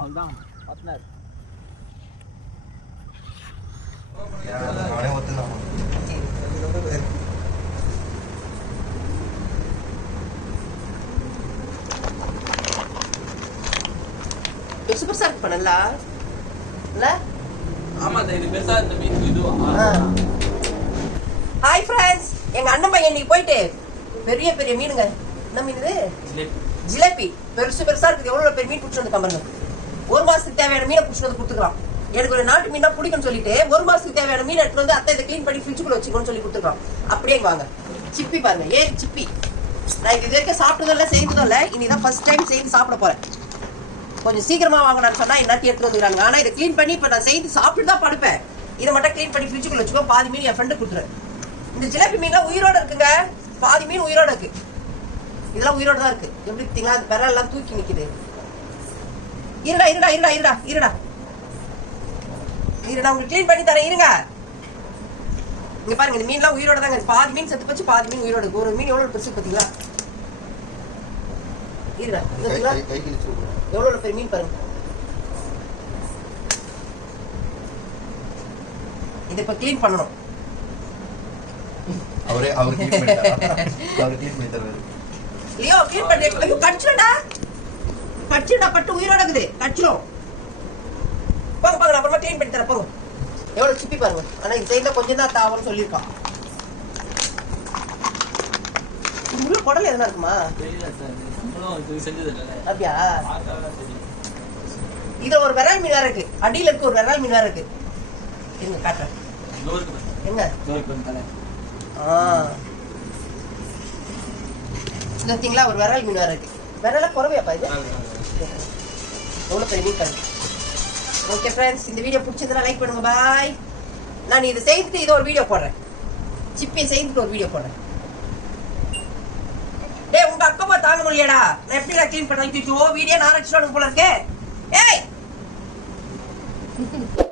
அவ்வளோதான் பெருசு பெருசா இருக்கு பண்ணல? இல்ல? ஆமா இது பெருசா ஹாய் ஃப்ரெண்ட்ஸ் எங்க அண்ணன் பையன் இன்னைக்கு போயிட்டு பெரிய பெரிய மீனுங்க. என்ன மீன் இது? ஜிலேபி. பெருசு பெருசா இருக்குது எவ்வளவு பெரிய மீன் பிடிச்சி வந்து ஒரு மாசத்துக்கு தேவையான மீனை பிடிச்சி வந்து கொடுத்துக்கலாம். எனக்கு ஒரு நாட்டு மீனா பிடிக்கும்னு சொல்லிட்டு ஒரு மாசத்துக்கு தேவையான மீன் எடுத்து வந்து அத்தை இதை க்ளீன் பண்ணி ஃப்ரிட்ஜுக்குள்ள வச்சுக்கணும்னு சொல்லி கொடுத்துக்கலாம். அப்படியே வாங்க. சிப்பி பாருங்க. ஏ சிப்பி. நான் இது வரைக்கும் சாப்பிட்டதும் இல்லை செய்ததும் இல்லை. இனிதான் ஃபர்ஸ்ட் டைம் செய்து சாப்பிட போறேன். கொஞ்சம் சீக்கிரமா வாங்கினான்னு சொன்னா எல்லாத்தையும் எடுத்து வந்துக்கிறாங்க ஆனா இதை க்ளீன் பண்ணி இப்ப நான் செய்து சாப்பிட்டு தான் படுப்பேன். இதை மட்டும் க்ளீன் பண்ணி ஃப்ரிட்ஜுக்குள்ள வச்சுக்கோ. பாதி மீன் என் ஃப்ரெண்டு கொடுத்துருவேன் இந்த ஜிலேபி மீன்லாம் உயிரோட இருக்குங்க. பாதி மீன் உயிரோட இருக்கு. இதெல்லாம் உயிரோட தான் இருக்கு. எப்படி பார்த்தீங்களா அது விரல் எல்லாம் தூக்கி நிக்குது. இருடா இருடா இருடா இருடா இருடா. இருடா உங்களுக்கு க்ளீன் பண்ணி தரேன் இருங்க. இங்க பாருங்க இந்த மீன்லாம் உயிரோட தாங்க. பாதி மீன் செத்து போச்சு பாதி மீன் உயிரோட ஒரு மீன் எவ்வளவு பெருசு பாத்தீங்களா? இருடா. எவ்வளவு பெரிய மீன் பாருங்க. இதை இப்ப க்ளீன் பண்ணணும். அவரே அவர் க்ளீன் பண்ணிட்டாரா? அவர் க்ளீன் பண்ணி தருவாரு லியோ க்ளீன் பண்ணி. கடிச்சிடா பட்டு உயிரோட இருக்குது கடிச்சிடும் போங்க போங்க நான் அப்புறமா க்ளீன் பண்ணி தரேன். போங்க. எவ்வளவு சிப்பி பாருங்க. ஆனா இது செய்த கொஞ்சம் தான் தாவரம் சொல்லியிருக்கான். உள்ள குடல் எதனா இருக்குமா? அப்படியா? இதுல ஒரு விரல் மீன் இருக்கு. அடியில இருக்கு ஒரு விரல் மீன் வேற இருக்கு. இருங்க காட்டுறேன். எங்க. ஆ. பார்த்தீங்களா ஒரு விரல் மீன் வேற இருக்கு. விரல குறவையாப்பா இது? எவ்வளோ பெரிய மீன் ஓகே ஃப்ரெண்ட்ஸ் இந்த வீடியோ பிடிச்சதுனா லைக் பண்ணுங்க பாய் நான் இதை செய்துட்டு இது ஒரு வீடியோ போடுறேன். சிப்பியை செய்துட்டு ஒரு வீடியோ போடுறேன். டேய் உங்க அக்கா தாங்க முடியலடா. நான் எப்படி நான் க்ளீன் பண்ணேன் வீடியோ நான் அடிச்சுட்டு போல இருக்கே. ஏய்!